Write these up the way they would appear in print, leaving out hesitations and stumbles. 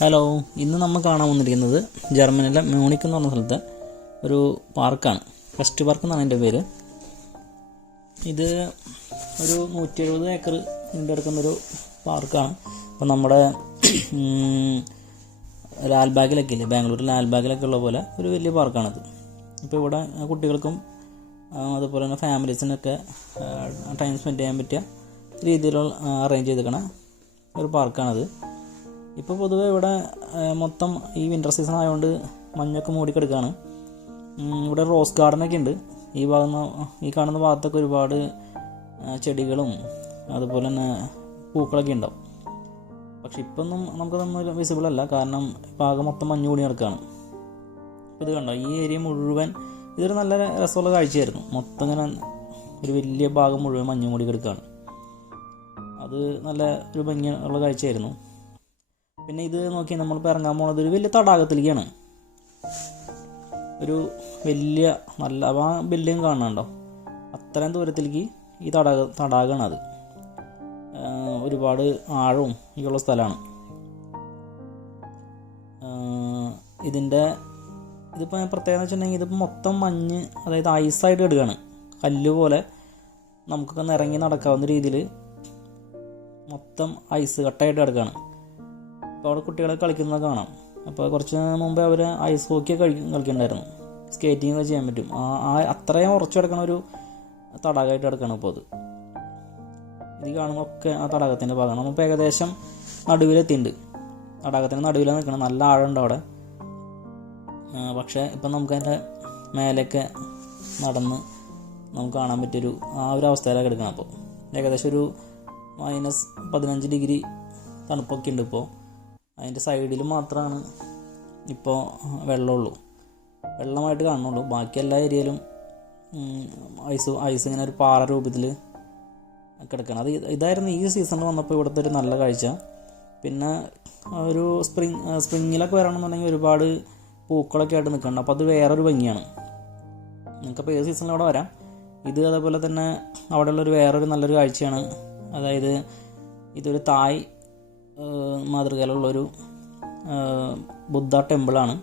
Hello, ഇന്ന് നമ്മൾ കാണാൻ വന്നിരിക്കുന്നത് ജർമ്മനിയിലെ മ്യൂണിക് എന്ന് പറഞ്ഞ സ്ഥലത്തെ ഒരു പാർക്കാണ്. വെസ്റ്റ് പാർക്ക് എന്നാണ് എൻ്റെ പേര്. ഇത് ഒരു 170 ഏക്കർ ഇതിൻ്റെ എടുക്കുന്നൊരു പാർക്കാണ്. അപ്പോൾ നമ്മുടെ ലാൽബാഗിലൊക്കെ ഇല്ലേ, ബാംഗ്ലൂർ ലാൽബാഗിലൊക്കെ ഉള്ള പോലെ ഒരു വലിയ പാർക്കാണിത്. ഇപ്പോൾ ഇവിടെ കുട്ടികൾക്കും അതുപോലെ തന്നെ ഫാമിലീസിനൊക്കെ ടൈം സ്പെൻഡ് ചെയ്യാൻ പറ്റിയ രീതിയിലുള്ള അറേഞ്ച് ചെയ്തിരിക്കണ ഒരു പാർക്കാണിത്. ഇപ്പോൾ പൊതുവെ ഇവിടെ മൊത്തം ഈ വിൻ്റർ സീസൺ ആയതുകൊണ്ട് മഞ്ഞൊക്കെ മൂടിക്കിടക്കുകയാണ്. ഇവിടെ റോസ് ഗാർഡനൊക്കെ ഉണ്ട്. ഈ കാണുന്ന ഭാഗത്തൊക്കെ ഒരുപാട് ചെടികളും അതുപോലെ തന്നെ പൂക്കളൊക്കെ ഉണ്ടാവും. പക്ഷെ ഇപ്പൊന്നും നമുക്കതൊന്നും വിസിബിൾ അല്ല, കാരണം ഇപ്പോൾ ആകെ മൊത്തം മഞ്ഞ് കൂടി നടക്കുകയാണ്. ഇപ്പോൾ ഇത് കണ്ടോ, ഈ ഏരിയ മുഴുവൻ ഇതൊരു നല്ല രസമുള്ള കാഴ്ചയായിരുന്നു. മൊത്തം ഇങ്ങനെ ഒരു വലിയ ഭാഗം മുഴുവൻ മഞ്ഞ് മൂടി കിടക്കുകയാണ്. അത് നല്ല ഒരു ഭംഗിയുള്ള കാഴ്ചയായിരുന്നു. പിന്നെ ഇത് നോക്കി നമ്മളിപ്പോൾ ഇറങ്ങാൻ പോകുന്നത് ഒരു വലിയ തടാകത്തിലേക്കാണ്. ഒരു വലിയ നല്ല ആ ബിൽഡിങ് കാണുന്നുണ്ടോ, അത്രയും ദൂരത്തിലേക്ക് ഈ തടാകമാണ്. അത് ഒരുപാട് ആഴവും ഒക്കെയുള്ള സ്ഥലമാണ്. ഇതിപ്പോൾ പ്രത്യേകത വെച്ചിട്ടുണ്ടെങ്കിൽ ഇതിപ്പോൾ മൊത്തം മഞ്ഞ്, അതായത് ഐസായിട്ട് കിടക്കുകയാണ്. കല്ല് പോലെ നമുക്കൊക്കെ ഇറങ്ങി നടക്കാവുന്ന രീതിയിൽ മൊത്തം ഐസ് കട്ടായിട്ട് കിടക്കുകയാണ്. അപ്പോൾ അവിടെ കുട്ടികളെ കളിക്കുന്നത് കാണാം. അപ്പോൾ കുറച്ച് മുമ്പേ അവർ ഐസ് ഹോക്കിയൊക്കെ കളിക്കുന്നുണ്ടായിരുന്നു. സ്കേറ്റിംഗ് ഒക്കെ ചെയ്യാൻ പറ്റും. അത്രയും ഉറച്ചു കിടക്കണ ഒരു തടാകമായിട്ട് കിടക്കണം. ഇപ്പോൾ ഇത് കാണുമ്പോൾ ഒക്കെ ആ തടാകത്തിൻ്റെ ഭാഗമാണ്. നമ്മളിപ്പോൾ ഏകദേശം നടുവിലെത്തിയിട്ടുണ്ട്. തടാകത്തിൻ്റെ നടുവിലാണ് നിൽക്കണം. നല്ല ആഴമുണ്ട് അവിടെ. പക്ഷേ ഇപ്പം നമുക്കതിൻ്റെ മേലെയൊക്കെ നടന്ന് നമുക്ക് കാണാൻ പറ്റിയൊരു ഒരു അവസ്ഥയിലാണ് കിടക്കണം. അപ്പോൾ ഏകദേശം ഒരു -15 ഡിഗ്രി തണുപ്പൊക്കെ ഉണ്ട്. ഇപ്പോൾ അതിൻ്റെ സൈഡിൽ മാത്രമാണ് ഇപ്പോൾ വെള്ളമുള്ളൂ, വെള്ളമായിട്ട് കാണുന്നുള്ളൂ. ബാക്കി എല്ലാ ഏരിയയിലും ഐസ് ഇങ്ങനെ ഒരു പാറ രൂപത്തിൽ കിടക്കണം. ഇതായിരുന്നു ഈ സീസണിൽ വന്നപ്പോൾ ഇവിടുത്തെ ഒരു നല്ല കാഴ്ച. പിന്നെ ഒരു സ്പ്രിങ്ങിലൊക്കെ വരണമെന്നുണ്ടെങ്കിൽ ഒരുപാട് പൂക്കളൊക്കെ ആയിട്ട് നിൽക്കുന്നുണ്ട്. അപ്പോൾ അത് വേറൊരു ഭംഗിയാണ്. നിങ്ങൾക്കപ്പോൾ ഏത് സീസണിൽ അവിടെ വരാം. ഇത് അതേപോലെ തന്നെ അവിടെയുള്ളൊരു വേറൊരു നല്ലൊരു കാഴ്ചയാണ്. അതായത് ഇതൊരു തായ് മാതൃകയിലുള്ളൊരു ബുദ്ധ ടെമ്പിളാണ്.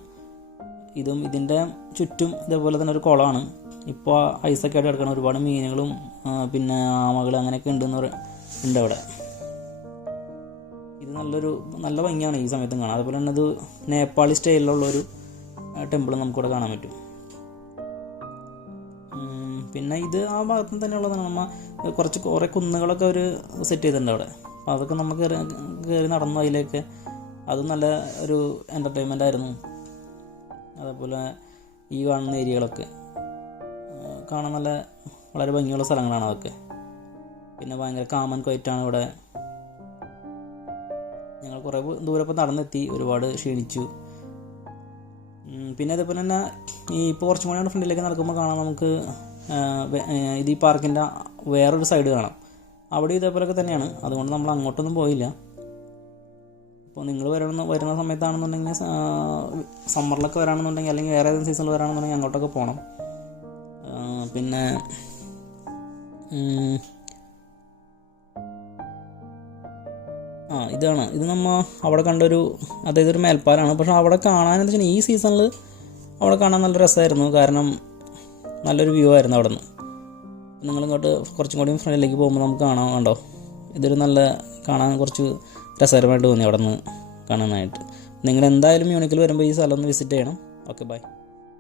ഇതിൻ്റെ ചുറ്റും ഇതേപോലെ തന്നെ ഒരു കുളമാണ്. ഇപ്പോൾ ഐസൊക്കെ ആയിട്ട് കിടക്കണം. ഒരുപാട് മീനുകളും പിന്നെ ആമകൾ അങ്ങനെയൊക്കെ ഉണ്ട് അവിടെ. ഇത് നല്ല ഭംഗിയാണ് ഈ സമയത്തും കാണാം. അതുപോലെ തന്നെ ഇത് നേപ്പാളി സ്റ്റൈലിലുള്ളൊരു ടെമ്പിൾ നമുക്കിവിടെ കാണാൻ പറ്റും. പിന്നെ ഇത് ആ ഭാഗത്ത് തന്നെയുള്ളതാണ്. കുറേ കുന്നുകളൊക്കെ അവർ സെറ്റ് ചെയ്തിട്ടുണ്ട് അവിടെ. അപ്പോൾ അതൊക്കെ നമുക്ക് കയറി നടന്നു അതിലേക്ക്. അതും നല്ല ഒരു എൻ്റർടൈൻമെൻ്റ് ആയിരുന്നു. അതേപോലെ ഈ കാണുന്ന ഏരിയകളൊക്കെ കാണാൻ വളരെ ഭംഗിയുള്ള സ്ഥലങ്ങളാണ് അതൊക്കെ. പിന്നെ ഭയങ്കര കാമൻ ക്വൈറ്റാണ് ഇവിടെ. ഞങ്ങൾ കുറേ ദൂരം ഇപ്പോൾ നടന്നെത്തി, ഒരുപാട് ക്ഷീണിച്ചു. പിന്നെ അതേപോലെ തന്നെ ഇപ്പോൾ കുറച്ചും കൂടി ഫ്രണ്ടിലേക്ക് നടക്കുമ്പോൾ കാണാം നമുക്ക് ഇത് ഈ പാർക്കിൻ്റെ വേറൊരു സൈഡ് കാണാം. അവിടെ ഇതേപോലെയൊക്കെ തന്നെയാണ്. അതുകൊണ്ട് നമ്മൾ അങ്ങോട്ടൊന്നും പോയില്ല. അപ്പോൾ നിങ്ങൾ വരുന്ന സമയത്താണെന്നുണ്ടെങ്കിൽ സമ്മറിലൊക്കെ വരാണെന്നുണ്ടെങ്കിൽ അല്ലെങ്കിൽ വേറെ ഏതെങ്കിലും സീസണിൽ വരാണെന്നുണ്ടെങ്കിൽ അങ്ങോട്ടൊക്കെ പോകണം. പിന്നെ ഇത് നമ്മൾ അവിടെ കണ്ടൊരു, അതായത് ഒരു മേൽപ്പാലാണ്. പക്ഷെ അവിടെ കാണാനെന്ന് വെച്ചാൽ ഈ സീസണിൽ അവിടെ കാണാൻ നല്ല രസമായിരുന്നു. കാരണം നല്ലൊരു വ്യൂ ആയിരുന്നു അവിടെ നിന്ന്. നിങ്ങളിങ്ങോട്ട് കുറച്ചും കൂടി ഫ്രണ്ടിലേക്ക് പോകുമ്പോൾ നമുക്ക് കണ്ടോ, ഇതൊരു കാണാൻ കുറച്ച് രസകരമായിട്ട് തോന്നി അവിടെ നിന്ന് കാണാനായിട്ട്. നിങ്ങൾ എന്തായാലും മ്യൂണിക്കിൽ വരുമ്പോൾ ഈ സ്ഥലം ഒന്ന് വിസിറ്റ് ചെയ്യണം. Okay, by.